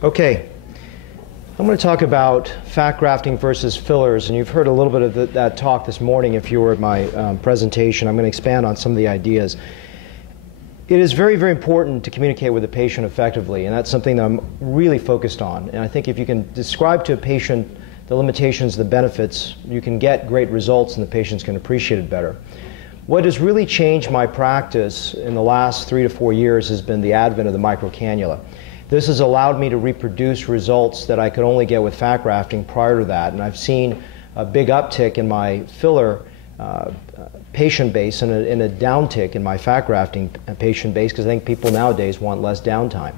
Okay, I'm going to talk about fat grafting versus fillers, and you've heard a little bit of that talk this morning if you were at my presentation. I'm going to expand on some of the ideas. It is very, very important to communicate with the patient effectively, and that's something that I'm really focused on. And I think if you can describe to a patient the limitations, the benefits, you can get great results and the patients can appreciate it better. What has really changed my practice in the last 3 to 4 years has been the advent of the microcannula. This has allowed me to reproduce results that I could only get with fat grafting prior to that, and I've seen a big uptick in my filler patient base and a downtick in my fat grafting patient base because I think people nowadays want less downtime.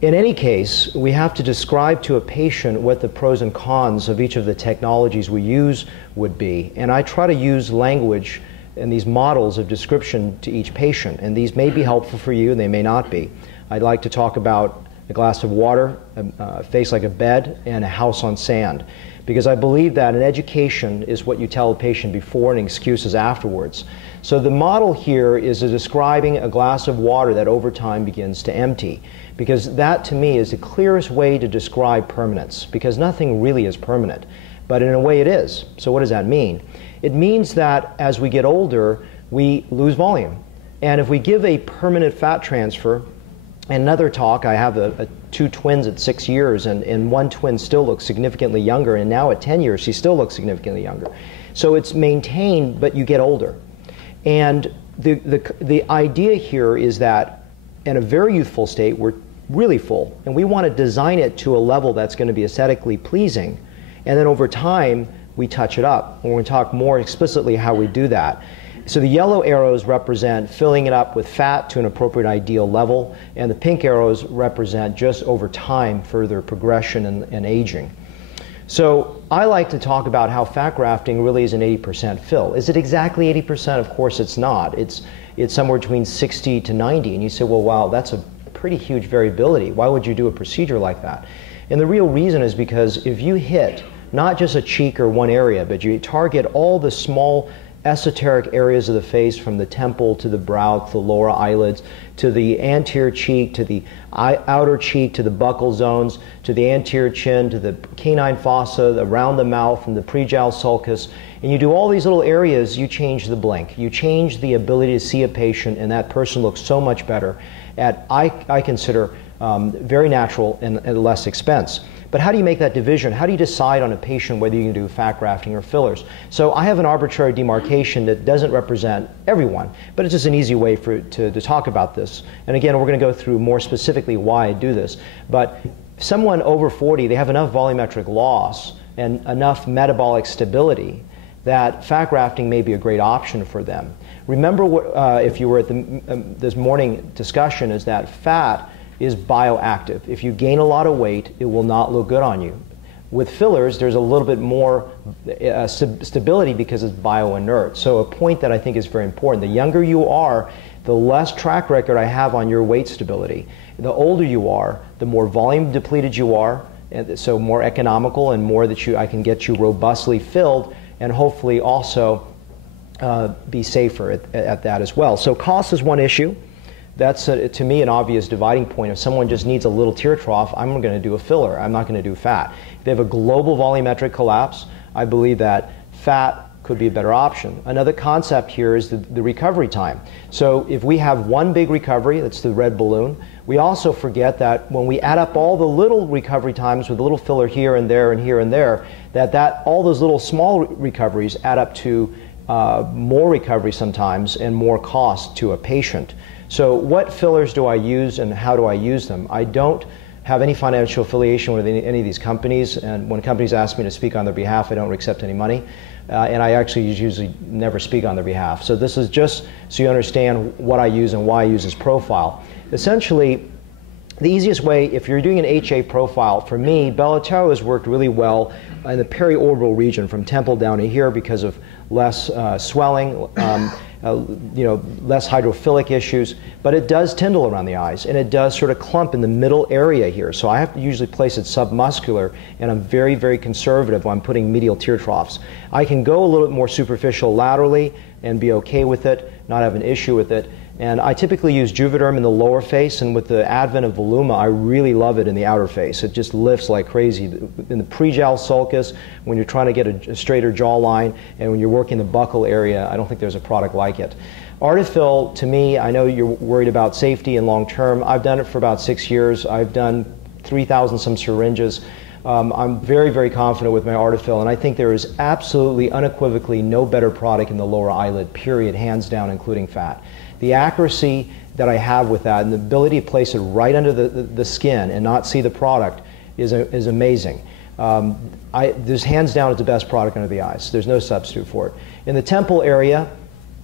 In any case, we have to describe to a patient what the pros and cons of each of the technologies we use would be, and I try to use language and these models of description to each patient, and these may be helpful for you and they may not be. I'd like to talk about a glass of water, a face like a bed, and a house on sand. Because I believe that an education is what you tell a patient before and excuses afterwards. So the model here is describing a glass of water that over time begins to empty. Because that to me is the clearest way to describe permanence. Because nothing really is permanent. But in a way it is. So what does that mean? It means that as we get older, we lose volume. And if we give a permanent fat transfer, in another talk, I have two twins at 6 years, and one twin still looks significantly younger, and now at 10 years, she still looks significantly younger. So it's maintained, but you get older. And the idea here is that in a very youthful state, we're really full, and we want to design it to a level that's going to be aesthetically pleasing. And then over time, we touch it up. And we're going to talk more explicitly how we do that. So the yellow arrows represent filling it up with fat to an appropriate ideal level, and the pink arrows represent just over time further progression and aging. So I like to talk about how fat grafting really is an 80% fill. Is it exactly 80%? Of course it's not. It's somewhere between 60 to 90, and you say, well, wow, that's a pretty huge variability. Why would you do a procedure like that? And the real reason is because if you hit not just a cheek or one area, but you target all the small esoteric areas of the face, from the temple to the brow to the lower eyelids to the anterior cheek to the outer cheek to the buccal zones to the anterior chin to the canine fossa, around the mouth and the prejowl sulcus, and you do all these little areas, you change the blink. You change the ability to see a patient, and that person looks so much better at, I consider, very natural and less expense. But how do you make that division? How do you decide on a patient whether you can do fat grafting or fillers? So I have an arbitrary demarcation that doesn't represent everyone, but it's just an easy way to talk about this. And again, we're going to go through more specifically why I do this. But someone over 40, they have enough volumetric loss and enough metabolic stability that fat grafting may be a great option for them. Remember, what, if you were at this morning discussion, is that fat is bioactive. If you gain a lot of weight, it will not look good on you. With fillers, there's a little bit more stability because it's bioinert. So a point that I think is very important, the younger you are, the less track record I have on your weight stability. The older you are, the more volume depleted you are, and so more economical and more that I can get you robustly filled, and hopefully also be safer at that as well. So cost is one issue. That's, to me, an obvious dividing point. If someone just needs a little tear trough, I'm going to do a filler. I'm not going to do fat. If they have a global volumetric collapse, I believe that fat could be a better option. Another concept here is the recovery time. So if we have one big recovery, that's the red balloon, we also forget that when we add up all the little recovery times with a little filler here and there and here and there, that all those little small recoveries add up to more recovery sometimes and more cost to a patient. So what fillers do I use and how do I use them? I don't have any financial affiliation with any of these companies, and when companies ask me to speak on their behalf, I don't accept any money, and I actually usually never speak on their behalf. So this is just so you understand what I use and why I use this profile. Essentially, the easiest way, if you're doing an HA profile, for me, belotero has worked really well in the periorbital region from temple down to here because of less swelling, less hydrophilic issues, but it does tindle around the eyes, and it does sort of clump in the middle area here. So I have to usually place it submuscular, and I'm very, very conservative when I'm putting medial tear troughs. I can go a little bit more superficial laterally and be okay with it, not have an issue with it. And I typically use juvederm in the lower face, and with the advent of voluma, I really love it in the outer face. It just lifts like crazy. In the pre-jowl sulcus, when you're trying to get a straighter jawline, and when you're working the buccal area, I don't think there's a product like it. Artefill, to me, I know you're worried about safety and long term. I've done it for about 6 years. I've done 3,000 some syringes. I'm very, very confident with my artefill, and I think there is absolutely, unequivocally no better product in the lower eyelid, period, hands down, including fat. The accuracy that I have with that and the ability to place it right under the skin and not see the product is amazing. This hands down is the best product under the eyes. There's no substitute for it. In the temple area,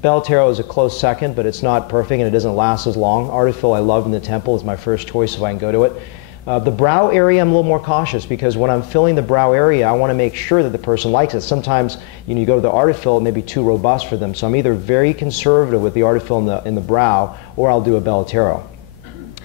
belotero is a close second, but it's not perfect and it doesn't last as long. Artefill I love in the temple is my first choice if I can go to it. The brow area, I'm a little more cautious because when I'm filling the brow area, I want to make sure that the person likes it. Sometimes you go to the artefill, it may be too robust for them. So I'm either very conservative with the artefill in the brow, or I'll do a belotero.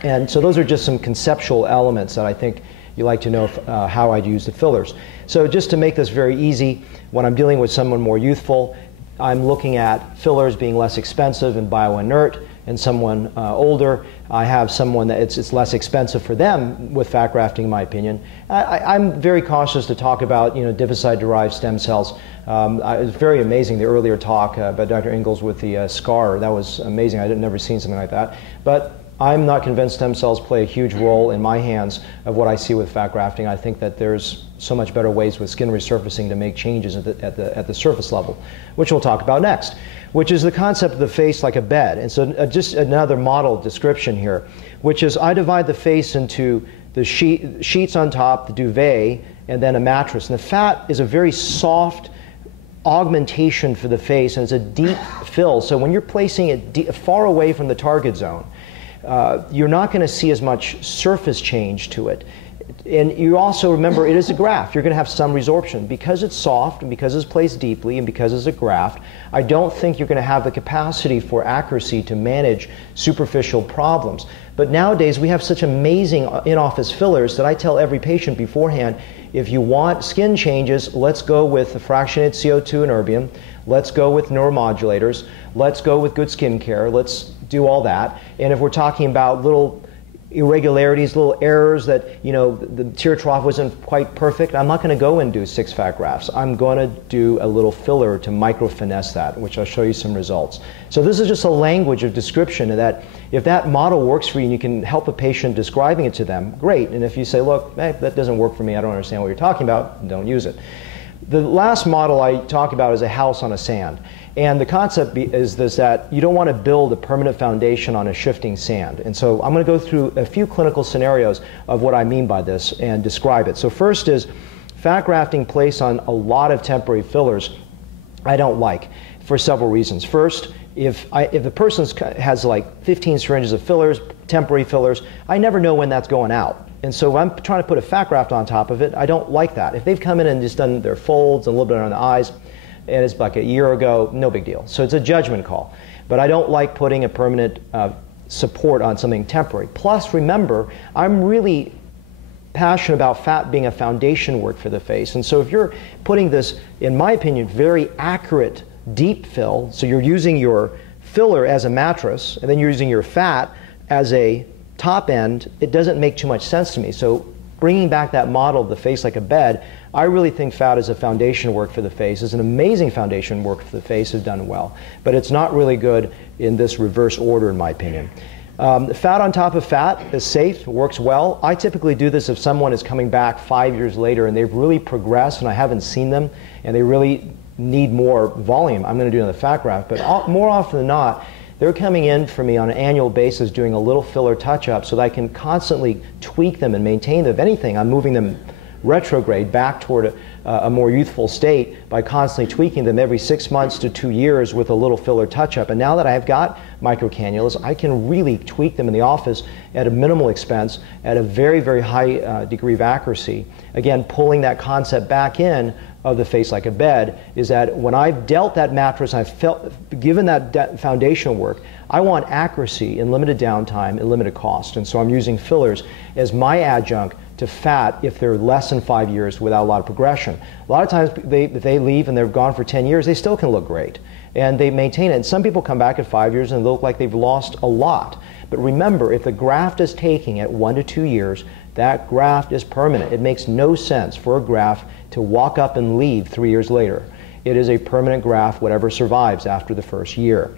And so those are just some conceptual elements that I think you like to know how I'd use the fillers. So just to make this very easy, when I'm dealing with someone more youthful, I'm looking at fillers being less expensive and bioinert, and someone older, I have someone that it's less expensive for them with fat grafting, in my opinion. I'm very cautious to talk about divicide-derived stem cells. It was very amazing, the earlier talk by Dr. Ingalls with the scar. That was amazing. I'd never seen something like that. But I'm not convinced stem cells play a huge role in my hands of what I see with fat grafting. I think that there's so much better ways with skin resurfacing to make changes at the surface level, which we'll talk about next, which is the concept of the face like a bed. And so just another model description here, which is I divide the face into the sheets on top, the duvet, and then a mattress. And the fat is a very soft augmentation for the face, and it's a deep fill. So when you're placing it far away from the target zone, you're not going to see as much surface change to it. And you also remember it is a graft. You're going to have some resorption. Because it's soft and because it's placed deeply and because it's a graft, I don't think you're going to have the capacity for accuracy to manage superficial problems. But nowadays we have such amazing in-office fillers that I tell every patient beforehand, if you want skin changes, let's go with the fractionated CO2 and erbium. Let's go with neuromodulators. Let's go with good skin care. Let's do all that. And if we're talking about little irregularities, little errors that, the tear trough wasn't quite perfect, I'm not going to go and do 6 fat grafts. I'm going to do a little filler to micro finesse that, which I'll show you some results. So this is just a language of description that if that model works for you and you can help a patient describing it to them, great. And if you say, look, hey, that doesn't work for me, I don't understand what you're talking about, don't use it. The last model I talk about is a house on a sand. And the concept is this, that you don't want to build a permanent foundation on a shifting sand. And so I'm going to go through a few clinical scenarios of what I mean by this and describe it. So first is fat grafting placed on a lot of temporary fillers I don't like for several reasons. First, if the person has like 15 syringes of fillers, temporary fillers, I never know when that's going out. And so if I'm trying to put a fat graft on top of it, I don't like that. If they've come in and just done their folds and a little bit on the eyes, and it's like a year ago, no big deal. So it's a judgment call. But I don't like putting a permanent support on something temporary. Plus, remember, I'm really passionate about fat being a foundation work for the face. And so if you're putting this, in my opinion, very accurate deep fill, so you're using your filler as a mattress, and then you're using your fat as a top end, it doesn't make too much sense to me. So bringing back that model of the face like a bed, I really think fat is a foundation work for the face. It's an amazing foundation work for the face, if done well. But it's not really good in this reverse order, in my opinion. Fat on top of fat is safe, works well. I typically do this if someone is coming back 5 years later and they've really progressed and I haven't seen them and they really need more volume. I'm going to do another fat graft. But more often than not, they're coming in for me on an annual basis doing a little filler touch-up so that I can constantly tweak them and maintain them. If anything, I'm moving them retrograde back toward a more youthful state by constantly tweaking them every 6 months to 2 years with a little filler touch-up. And now that I've got microcannulas, I can really tweak them in the office at a minimal expense, at a very, very high degree of accuracy. Again, pulling that concept back in of the face like a bed is that when I've dealt that mattress, I've given that foundational work, I want accuracy and limited downtime and limited cost. And so I'm using fillers as my adjunct to fat if they're less than 5 years without a lot of progression. A lot of times if they leave and they're gone for 10 years, they still can look great. and they maintain it. And some people come back at 5 years and they look like they've lost a lot. But remember, if the graft is taking at 1 to 2 years, that graft is permanent. It makes no sense for a graft to walk up and leave 3 years later. It is a permanent graft, whatever survives after the first year.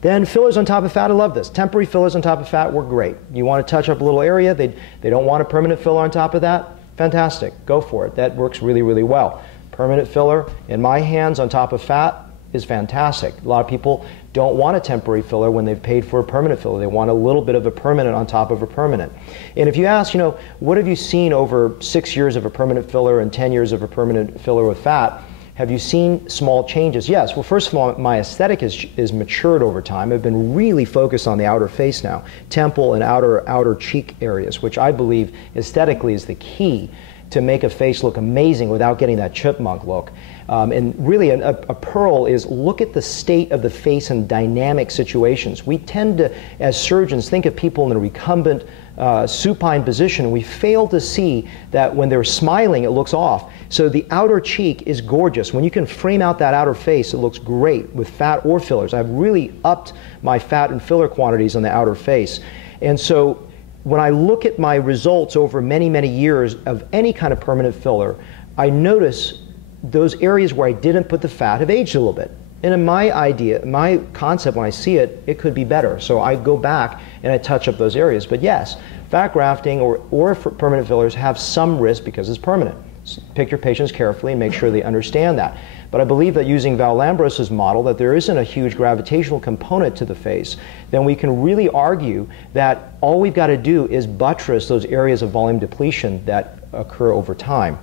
Then fillers on top of fat, I love this. Temporary fillers on top of fat work great. You want to touch up a little area, they don't want a permanent filler on top of that, fantastic, go for it. That works really, really well. Permanent filler in my hands on top of fat is fantastic. A lot of people don't want a temporary filler when they've paid for a permanent filler. They want a little bit of a permanent on top of a permanent. And if you ask, you know, what have you seen over 6 years of a permanent filler and 10 years of a permanent filler with fat? Have you seen small changes? Yes. Well, first of all, my aesthetic is matured over time. I've been really focused on the outer face now, temple and outer cheek areas, which I believe aesthetically is the key to make a face look amazing without getting that chipmunk look. And really, a pearl is look at the state of the face in dynamic situations. We tend to, as surgeons, think of people in a recumbent, supine position. We fail to see that when they're smiling, it looks off. So the outer cheek is gorgeous. When you can frame out that outer face, it looks great with fat or fillers. I've really upped my fat and filler quantities on the outer face. And so when I look at my results over many, many years of any kind of permanent filler, I notice those areas where I didn't put the fat have aged a little bit. And in my idea, my concept, when I see it, it could be better. So I go back and I touch up those areas. But yes, fat grafting or permanent fillers have some risk because it's permanent. So pick your patients carefully and make sure they understand that. But I believe that using Val Lambros's model, that there isn't a huge gravitational component to the face, then we can really argue that all we've got to do is buttress those areas of volume depletion that occur over time.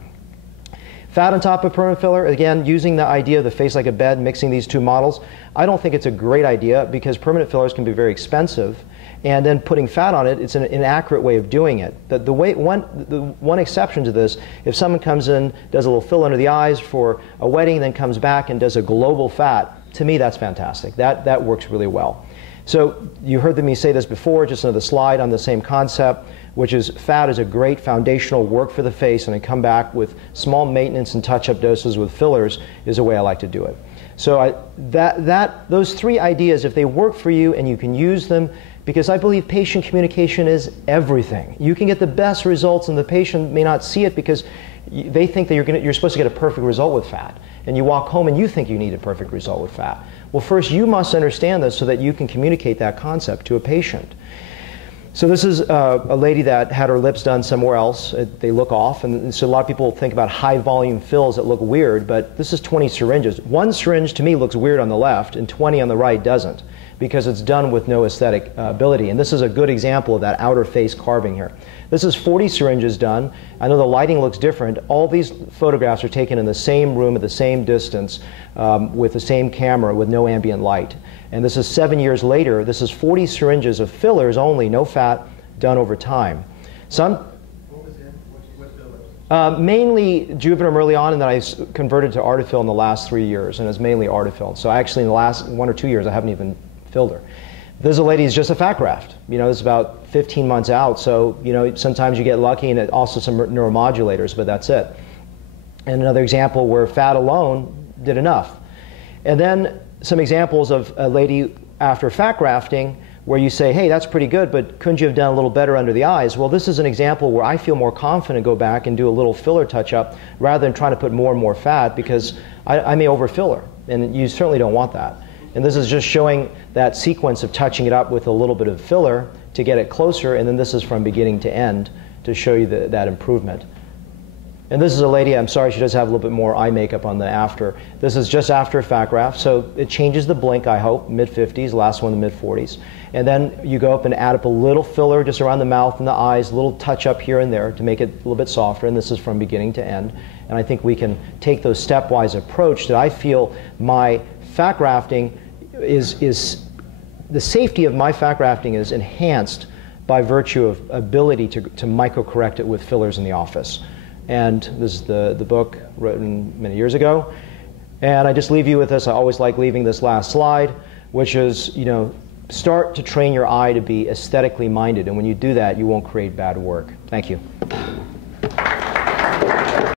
Fat on top of permanent filler, again, using the idea of the face like a bed, mixing these two models, I don't think it's a great idea because permanent fillers can be very expensive, and then putting fat on it, it's an inaccurate way of doing it. The one exception to this, if someone comes in, does a little fill under the eyes for a wedding, then comes back and does a global fat, to me that's fantastic. That works really well. So you heard me say this before, just another slide on the same concept, which is fat is a great foundational work for the face, and then come back with small maintenance and touch-up doses with fillers is the way I like to do it. So those three ideas, if they work for you and you can use them, because I believe patient communication is everything. You can get the best results and the patient may not see it because they think that you're supposed to get a perfect result with fat. And you walk home and you think you need a perfect result with fat. Well, first you must understand this so that you can communicate that concept to a patient. So this is a lady that had her lips done somewhere else. They look off, and so a lot of people think about high volume fills that look weird, but this is 20 syringes. One syringe to me looks weird on the left and 20 on the right doesn't, because it's done with no aesthetic ability. And this is a good example of that outer face carving here. This is 40 syringes done. I know the lighting looks different. All these photographs are taken in the same room at the same distance with the same camera with no ambient light. And this is 7 years later. This is 40 syringes of fillers only, no fat, done over time. What was in? What fillers? Mainly juvederm early on, and then I converted to artefill in the last 3 years, and it's mainly artefill. So actually in the last 1 or 2 years, I haven't even filled her. This lady is just a fat graft. You know, it's about 15 months out, so you know sometimes you get lucky, and also some neuromodulators, but that's it. And another example where fat alone did enough. And then some examples of a lady after fat grafting where you say, hey, that's pretty good, but couldn't you have done a little better under the eyes? Well, this is an example where I feel more confident to go back and do a little filler touch-up rather than trying to put more and more fat, because I may overfill her, and you certainly don't want that. And this is just showing that sequence of touching it up with a little bit of filler to get it closer, and then this is from beginning to end to show you that improvement. And this is a lady, I'm sorry, she does have a little bit more eye makeup on the after. This is just after a fat graft, so it changes the blink, I hope, mid-50s, last one in the mid-40s. And then you go up and add up a little filler just around the mouth and the eyes, a little touch up here and there to make it a little bit softer, and this is from beginning to end. And I think we can take those stepwise approach that I feel my fat grafting is the safety of my fat grafting is enhanced by virtue of ability to micro-correct it with fillers in the office. And this is the book written many years ago. And I just leave you with this. I always like leaving this last slide, which is, you know, start to train your eye to be aesthetically minded. And when you do that, you won't create bad work. Thank you.